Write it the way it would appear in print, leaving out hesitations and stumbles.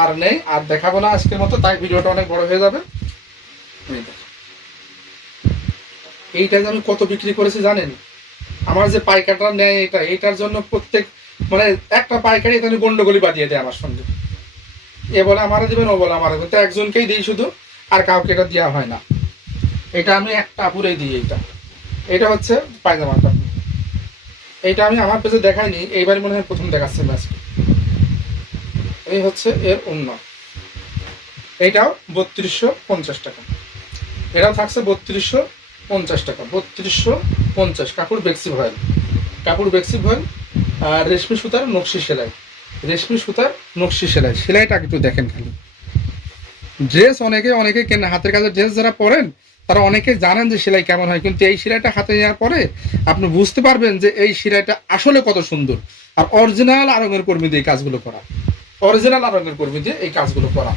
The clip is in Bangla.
আর নেই, আর দেখাবো না আজকের মতো, তাই ভিডিওটা অনেক বড় হয়ে যাবে। এইটা যে আমি কত বিক্রি করেছি জানেন? আমার যে পাইকারটা নেয় এইটার জন্য প্রত্যেক মানে একটা পাইকারি এখানে গন্ডগোলি বাঁধিয়ে দেয় আমার সঙ্গে। এ বলে আমারে দিবেন, ও বলে আমারে, কিন্তু একজনকেই দিই শুধু, আর কাউকে এটা দেওয়া হয় না। এটা আমি একটা আপুরেই দিই। এটা হচ্ছে পায়জামার কাপড়। এইটা আমি আমার পেজে দেখাইনি, এইবার মনে হয় প্রথম দেখাচ্ছে আজকে। এই হচ্ছে এর অন্য, এইটাও 3250 টাকা। এটাও থাকছে 3250 টাকা, 3250। কাপড় বেক্সি ভয়েল, কাপড় বেক্সি ভয়েল। আর রেশমি সুতার নকশি সেলাই, রেশমি সুতার নকশি সেলাই। সেলাইটা একটু দেখেন খালি। ড্রেস অনেকে অনেকে কেন হাতের কাজের ড্রেস যারা পরেন তারা অনেকে জানেন যে সেলাই কেমন হয়, কিন্তু এই সেলাইটা হাতে নেওয়ার পরে আপনি বুঝতে পারবেন যে এই সেলাইটা আসলে কত সুন্দর। আর অরিজিনাল আরঙের কর্মী দিয়ে এই কাজগুলো করা, অরিজিনাল আরঙের কর্মী দিয়ে এই কাজগুলো করা।